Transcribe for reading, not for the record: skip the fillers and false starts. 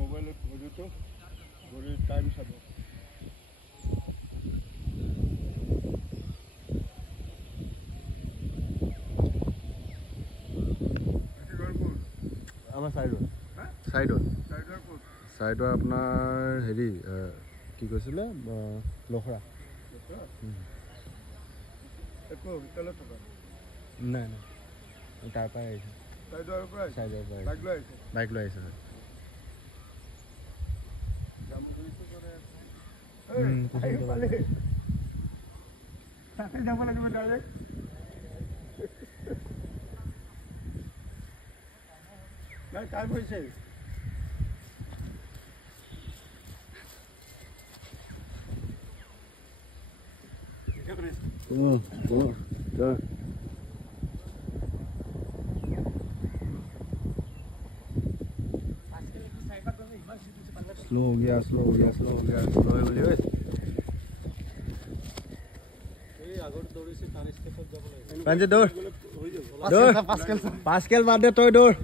মোবাইলত ঘড়ীটো ঘড়ীৰ টাইম চাব আমাৰ চাইডৰ আপোনাৰ হেৰি কি কৈছিলে লখৰা নাই নাই তাৰ পৰাই আহিছে বাইক লৈ আহিছে যাব লাগিব ডাইৰেক্ট নাই টাইম হৈছে स्लो हो गया दौड़ 5 बाद दे तो दौड़